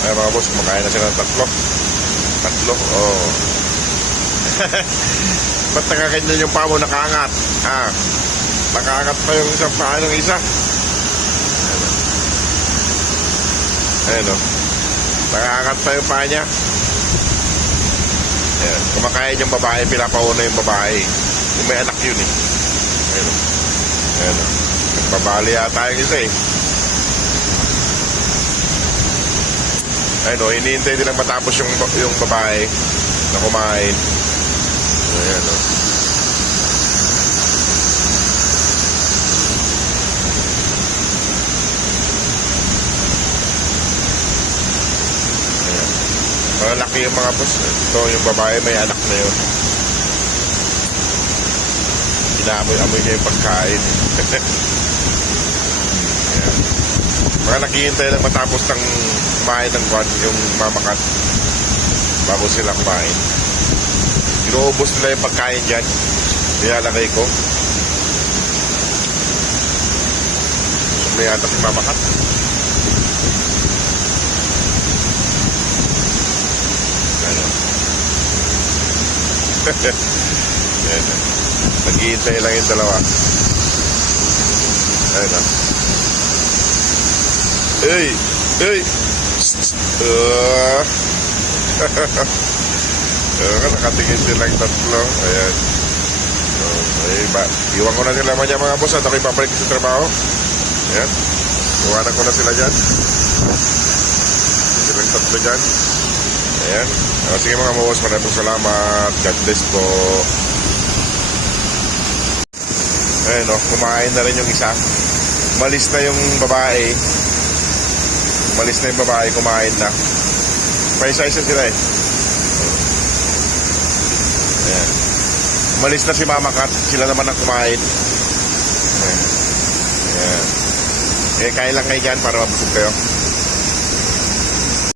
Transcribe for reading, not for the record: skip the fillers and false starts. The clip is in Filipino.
Ay mga boss, kumakain na sila ng tatlo. Tatlo, oh. Ba't nakaganyan yung paa mo, nakaangat? Nakaangat pa yung isang paa ng isa. Ayun o. Nakaangat pa yung paa niya. Ayan. Kumakain yung babae, pinapauna yung babae. Yung may anak yun eh. Ayun o. Ayun o. Nagbabali yata yung isa eh. Ayun o, hinihintay din ang matapos yung babae na kumain. Ayan o. Malaki yung mga boss. Ito yung babae, may anak na yun. Inaamoy-amoy niya yung pagkain. Ayan. Mga naghihintay lang matapos ng kumain ng kwan, yung mamakat bago sila kumain. Inuubos nila yung pagkain dyan. Nilalagay ko. May yata si mamakat. Nag-iintay lang yung dalawa. Ayun na. Hey! Hey! Nakatingin silang tatlo. Ayan. Iwan ko na sila mga boss at ako'y papalik sa trabaho. Ayan. Iwanan ko na sila dyan. Silang tatlo dyan. Ayan. Sige mga boss, maraming salamat. God bless po. Ayan o, kumain na rin yung isa. Umalis na yung babae. Umalis na yung babae, kumain na. Paisa-isa sila eh. Ayan. Umalis na si Mama Kat. Sila naman ang kumain. Ayan. Ayan. Kain lang kayo dyan para mabusog kayo.